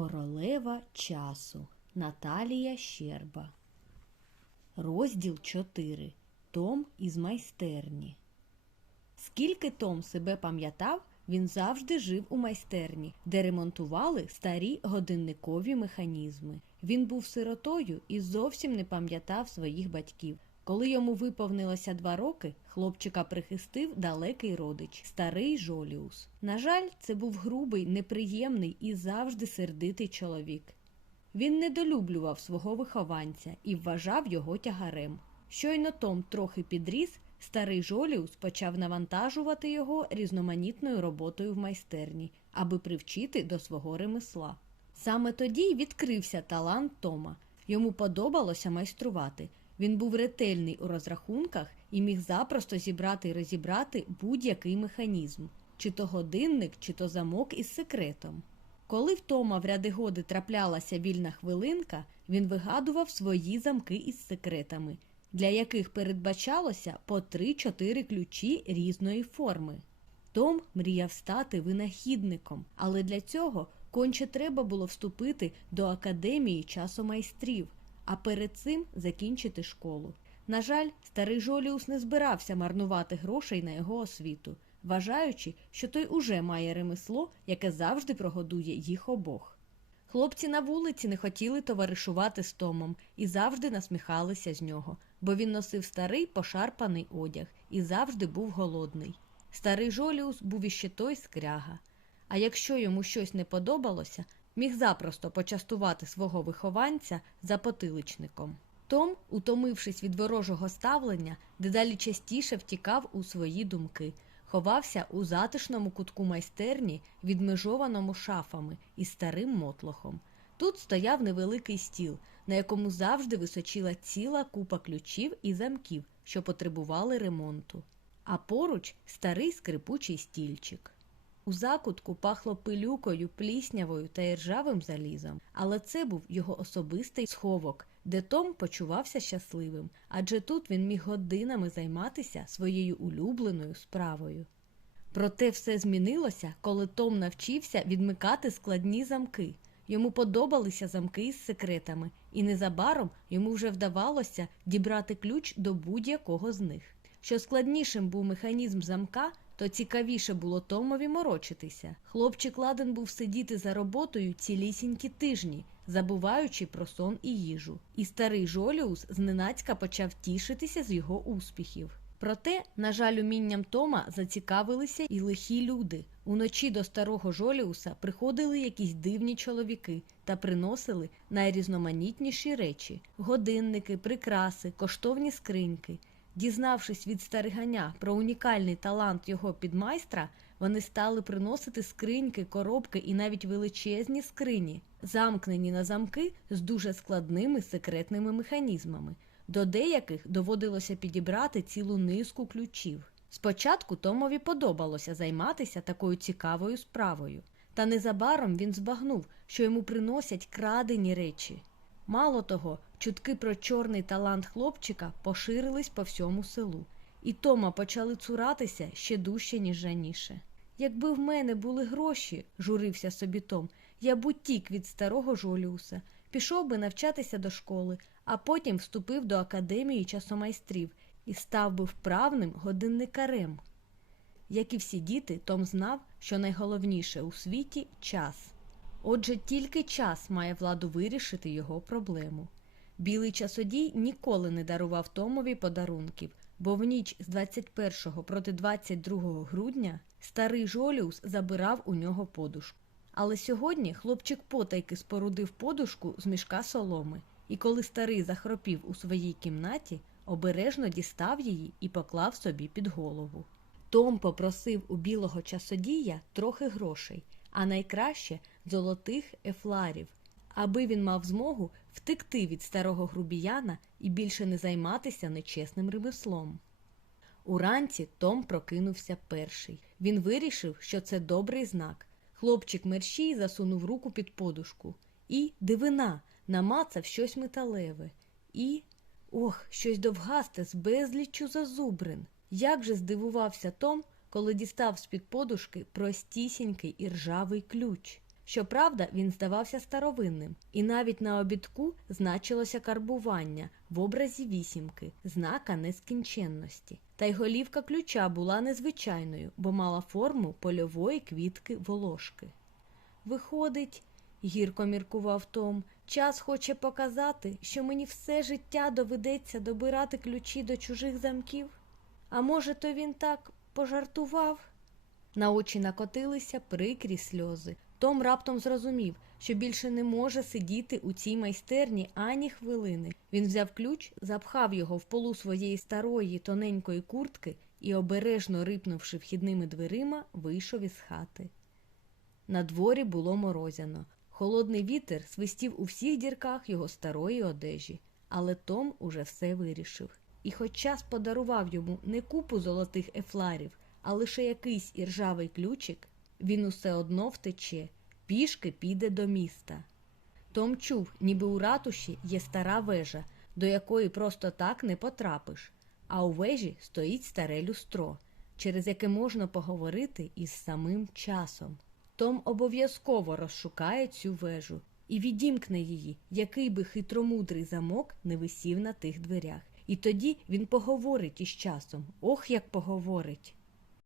Королева часу Наталія Щерба. Розділ 4. Том із майстерні. Скільки Том себе пам'ятав, він завжди жив у майстерні, де ремонтували старі годинникові механізми. Він був сиротою і зовсім не пам'ятав своїх батьків. Коли йому виповнилося два роки, хлопчика прихистив далекий родич, старий Жоліус. На жаль, це був грубий, неприємний і завжди сердитий чоловік. Він недолюблював свого вихованця і вважав його тягарем. Щойно Том трохи підріс, старий Жоліус почав навантажувати його різноманітною роботою в майстерні, аби привчити до свого ремесла. Саме тоді й відкрився талант Тома. Йому подобалося майструвати. Він був ретельний у розрахунках і міг запросто зібрати і розібрати будь-який механізм, чи то годинник, чи то замок із секретом. Коли в Тома в ряди годи траплялася вільна хвилинка, він вигадував свої замки із секретами, для яких передбачалося по 3-4 ключі різної форми. Том мріяв стати винахідником, але для цього конче треба було вступити до академії часомайстрів, а перед цим закінчити школу. На жаль, старий Жоліус не збирався марнувати грошей на його освіту, вважаючи, що той уже має ремесло, яке завжди прогодує їх обох. Хлопці на вулиці не хотіли товаришувати з Томом і завжди насміхалися з нього, бо він носив старий пошарпаний одяг і завжди був голодний. Старий Жоліус був іще той скряга. А якщо йому щось не подобалося, міг запросто почастувати свого вихованця за потиличником. Том, утомившись від ворожого ставлення, дедалі частіше втікав у свої думки, ховався у затишному кутку майстерні, відмежованому шафами і старим мотлохом. Тут стояв невеликий стіл, на якому завжди височила ціла купа ключів і замків, що потребували ремонту, а поруч старий скрипучий стільчик. У закутку пахло пилюкою, пліснявою та іржавим залізом, але це був його особистий сховок, де Том почувався щасливим, адже тут він міг годинами займатися своєю улюбленою справою. Проте все змінилося, коли Том навчився відмикати складні замки. Йому подобалися замки із секретами, і незабаром йому вже вдавалося дібрати ключ до будь-якого з них. Що складнішим був механізм замка, то цікавіше було Томові морочитися. Хлопчик ладен був сидіти за роботою цілісінькі тижні, забуваючи про сон і їжу. І старий Жоліус зненацька почав тішитися з його успіхів. Проте, на жаль, умінням Тома зацікавилися і лихі люди. Уночі до старого Жоліуса приходили якісь дивні чоловіки та приносили найрізноманітніші речі: годинники, прикраси, коштовні скриньки. Дізнавшись від стариганя про унікальний талант його підмайстра, вони стали приносити скриньки, коробки і навіть величезні скрині, замкнені на замки з дуже складними секретними механізмами. До деяких доводилося підібрати цілу низку ключів. Спочатку Томові подобалося займатися такою цікавою справою, та незабаром він збагнув, що йому приносять крадені речі. Мало того, чутки про чорний талант хлопчика поширились по всьому селу, і Тома почали цуратися ще дужче, ніж раніше. Якби в мене були гроші, журився собі Том, я б утік від старого Жоліуса, пішов би навчатися до школи, а потім вступив до академії часомайстрів і став би вправним годинникарем. Як і всі діти, Том знав, що найголовніше у світі час. Отже, тільки час має владу вирішити його проблему. Білий часодій ніколи не дарував Томові подарунків, бо в ніч з 21 проти 22 грудня старий Жоліус забирав у нього подушку. Але сьогодні хлопчик потайки спорудив подушку з мішка соломи, і коли старий захропів у своїй кімнаті, обережно дістав її і поклав собі під голову. Том попросив у білого часодія трохи грошей, а найкраще золотих ефларів, аби він мав змогу втекти від старого грубіяна і більше не займатися нечесним ремеслом. Уранці Том прокинувся перший. Він вирішив, що це добрий знак. Хлопчик мерщій засунув руку під подушку і, дивина, намацав щось металеве. І. Ох, щось довгасте з безліччю зазубрин. Як же здивувався Том, коли дістав з-під подушки простісінький іржавий ключ. Щоправда, він здавався старовинним, і навіть на обідку значилося карбування в образі вісімки, знака нескінченності. Та й голівка ключа була незвичайною, бо мала форму польової квітки волошки. Виходить, гірко міркував Том, час хоче показати, що мені все життя доведеться добирати ключі до чужих замків. А може, то він так пожартував? На очі накотилися прикрі сльози. Том раптом зрозумів, що більше не може сидіти у цій майстерні ані хвилини. Він взяв ключ, запхав його в полу своєї старої тоненької куртки і, обережно рипнувши вхідними дверима, вийшов із хати. На дворі було морозяно. Холодний вітер свистів у всіх дірках його старої одежі, але Том уже все вирішив. І хоч час подарував йому не купу золотих ефларів, а лише якийсь іржавий ключик, він усе одно втече, пішки піде до міста. Том чув, ніби у ратуші є стара вежа, до якої просто так не потрапиш, а у вежі стоїть старе люстро, через яке можна поговорити із самим часом. Том обов'язково розшукає цю вежу і відімкне її, який би хитромудрий замок не висів на тих дверях. І тоді він поговорить із часом. Ох, як поговорить.